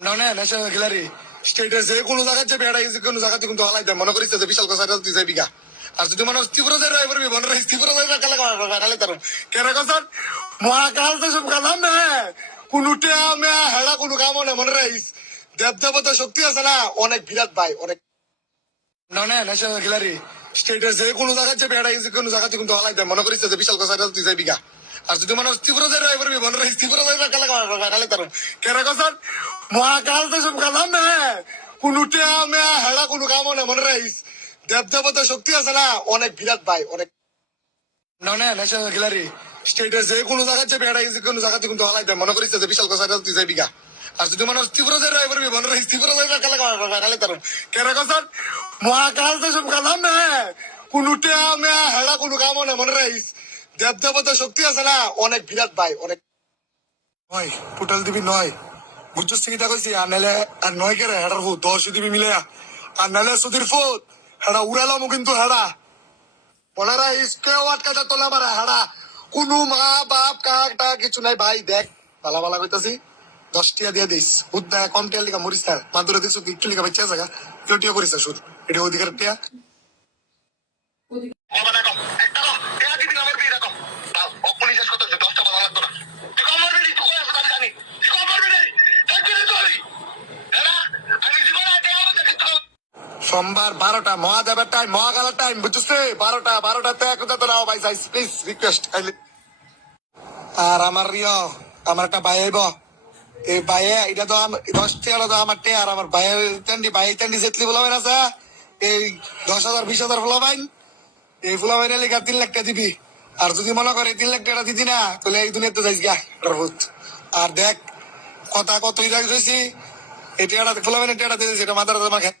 না না national gallery স্টেটে যে কোনো জায়গায় যে বেড়া গেছে কোনো জায়গাতে কিন্তু হালাই দেয় মনে করিস যে বিশাল কথা তুই যাই বিঘা আর যদি মনে তীব্র যাই রাই পারবি মনে রাখিস তীব্র যাই কালে হারালে তার কেন কথা মহাকাল তো সব কালাম না কোনটা আমি হেড়া কোনো কাম না মনে রাখিস দেবদেবতা শক্তি আছে না অনেক বিরাট ভাই অনেক না না ন্যাশনাল গ্যালারি স্টেটে যে কোনো জায়গায় যে বেড়া গেছে কোনো জায়গাতে কিন্তু হালাই দেয় মনে করিস যে বিশাল কথা তুই যাই বিঘা আর যদি মনে তীব্র যাই রাই পারবি মনে রাখিস তীব্র যাই কালে হারালে তার কেন কথা মহাকাল তো সব কালাম না কোনটা আমি হেড়া কোনো কাম না মনে রাখিস দেবদেবতা শক্তি আছে না অনেক বিরাট ভাই অনেক না না ন্যাশনাল গ্যালারি স্টেটে যে কোনো জায়গায় যে বেড়া গেছে কোনো জায়গাতে কিন্তু হালাই দেয় মনে করিস যে বিশাল কথা তুই যাই বিঘা আর যদি মনে তীব্র যাই রাই পারবি মনে রাখিস তীব্র যাই কালে হারালে তার কেন কথা মহাকাল তো সব কালাম না কোনটা আমি হেড়া কোনো কাম না মনে রাখিস দেবদেবতা শক্তি আছে না অনেক বিরাট ভাই অনেক নয় টোটাল দিবি নয় বুঝছিস কি কইছি আর নাহলে আর নয় কে হেডার ফুট 10 দিবি মিলে আর নাহলে সুধীর ফুট হেডা উড়ালামও কিন্তু হেডা ওনারা কেউ আটকাতে তোলা মারা হেডা কোনো মা বাপ কাকটা কিছু নাই ভাই দেখ ভালা ভালা কইতাছি 10 টিয়া দিয়ে দিস বুদ্ধা কম টিয়া লিখা মরিস না মাদুরে দিস একটু লিখা বাচ্চা জায়গা কেউ টিয়া করিস সুর এটা অধিকার টিয়া সোমবার 12টা মহাদেবের টাইম মহাকালের টাইম বুঝছিস 12টাতে একদা তো নাও ভাই প্লিজ রিকোয়েস্ট আর আমার আমার একটা ভাই আইব এই ভাইয়ে এটা তো 10 টাকা তো আমার টে আর আমার ভাইয়ের টান্ডি জেতলি ফুলাবাইন আছে এই 10,000 20,000 ফুলাবাইন এই ফুলাবাইনে লেখা 3 লাখ টাকা দিবি আর যদি মনে করে 3 লাখ টাকা দিদি না তাহলে এই দুনিয়াতে যাইস গা আর দেখ কথা কতই রাখছি এটা ফুলাবাইনে টেটা দিয়েছে এটা মাথার মাখে